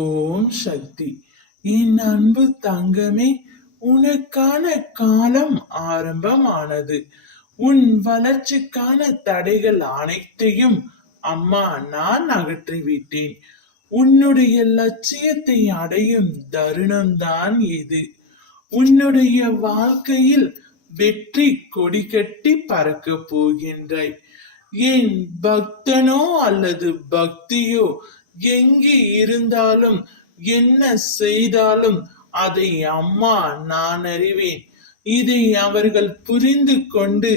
ஓம் சக்தி. என் அன்பு தங்கமே, உனக்கான காலம் ஆரம்பமானது. உன் வளர்ச்சிக்கான தடைகள் அனைத்தையும் அம்மா நான் அகற்றிவிட்டேன். உன்னுடைய லட்சியத்தை அடையும் தருணம்தான் இது. உன்னுடைய வாழ்க்கையில் வெற்றி கொடி கட்டி பறக்க போகின்றாய். என் பக்தனோ அல்லது பக்தியோ எங்கே இருந்தாலும் என்ன செய்தாலும் அதை அம்மா நான் அறிவேன். இதை அவர்கள் புரிந்து கொண்டு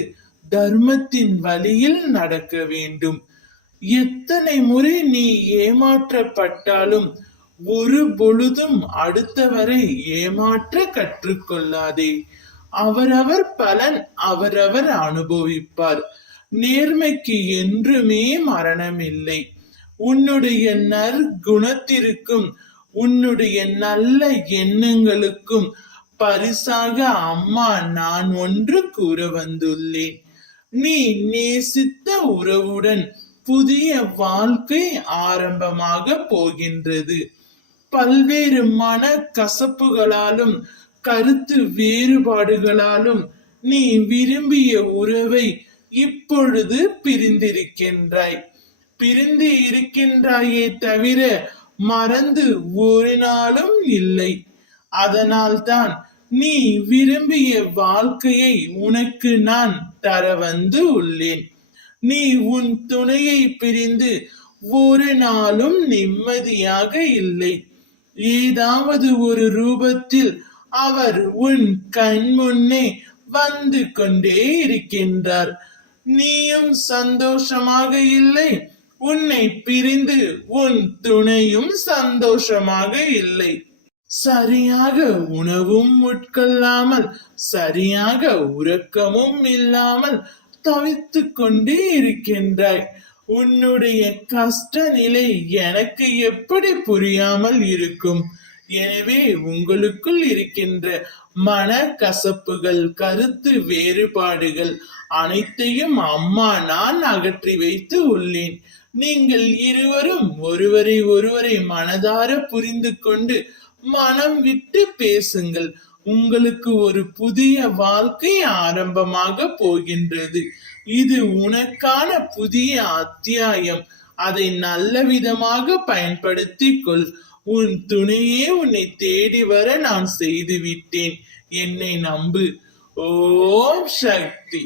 தர்மத்தின் வழியில் நடக்க வேண்டும். எத்தனை முறை நீ ஏமாற்றப்பட்டாலும் ஒரு பொழுதும் அடுத்தவரை ஏமாற்ற கற்றுக்கொள்ளாதே. அவரவர் பலன் அவரவர் அனுபவிப்பார். நேர்மைக்கு என்றுமே மரணம் இல்லை. உன்னுடைய நற்குணத்திற்கும் உன்னுடைய நல்ல எண்ணங்களுக்கும் பரிசாக அம்மா நான் ஒன்று கூற வந்துள்ளேன். நீ நேசித்த உறவுடன் புதிய வாழ்க்கை ஆரம்பமாக போகின்றது. பல்வேறு மன கசப்புகளாலும் கருத்து வேறுபாடுகளாலும் நீ விரும்பிய உறவை இப்பொழுது பிரிந்திருக்கின்றாய். பிரிந்து இருக்கின்றாயே தவிர மறந்து ஒரு நாளும் இல்லை. அதனால்தான் நீ விரும்பிய வாழ்க்கையை உனக்கு நான் தர வந்து உள்ளேன். நீ உன் துணையை பிரிந்து ஒரு நாளும் நிம்மதியாக இல்லை. ஏதாவது ஒரு ரூபத்தில் அவர் உன் கண் முன்னே வந்து கொண்டே இருக்கின்றார். நீயும் சந்தோஷமாக இல்லை. உன்னை பிரிந்து உன் துணையும் சந்தோஷமாக இல்லை. சரியாக உணவும் உட்கொள்ளாமல் சரியாக உறக்கமும் இல்லாமல் தவித்து கொண்டே இருக்கின்றாய். உன்னுடைய கஷ்ட நிலை எனக்கு எப்படி புரியாமல் இருக்கும்? எனவே உங்களுக்குள் இருக்கின்ற மன கசப்புகள், கருத்து வேறுபாடுகள் அனைத்தையும் அம்மா நான் அகற்றி வைத்து உள்ளேன். நீங்கள் இருவரும் ஒருவரை மனதார புரிந்து கொண்டு மனம் விட்டு பேசுங்கள். உங்களுக்கு ஒரு புதிய வாழ்க்கை ஆரம்பமாக போகின்றது. இது உனக்கான புதிய அத்தியாயம். அதை நல்ல விதமாக பயன்படுத்திக் கொள். உன் துணையே உன்னை தேடி வர நான் செய்து விட்டேன். என்னை நம்பு. ஓம் சக்தி.